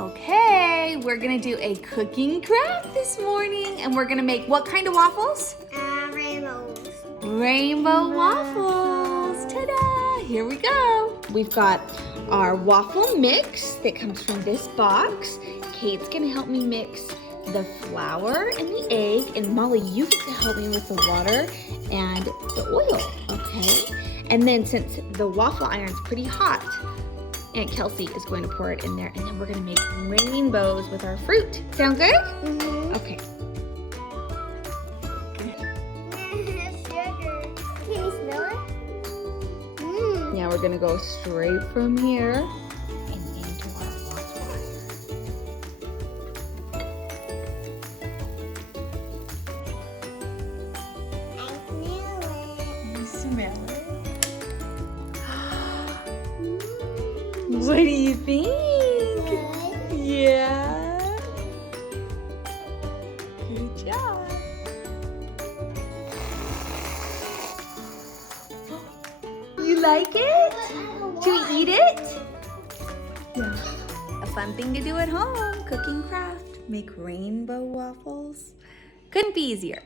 Okay, we're gonna do a cooking craft this morning, and we're gonna make what kind of waffles? Rainbows. Rainbow waffles. Ta-da! Here we go. We've got our waffle mix that comes from this box. Kate's gonna help me mix the flour and the egg, and Molly, you get to help me with the water and the oil, okay? And then since the waffle iron's pretty hot, Aunt Kelsey is going to pour it in there, and then we're gonna make rainbows with our fruit. Sound good? Mm-hmm. Okay. Sugar. Can you smell it? Mm. Now we're gonna go straight from here and into our waffle iron. I smell it. You smell it? What do you think? Good. Yeah. Good job. You like it? Should we eat it? Yeah. A fun thing to do at home, cooking craft. Make rainbow waffles. Couldn't be easier.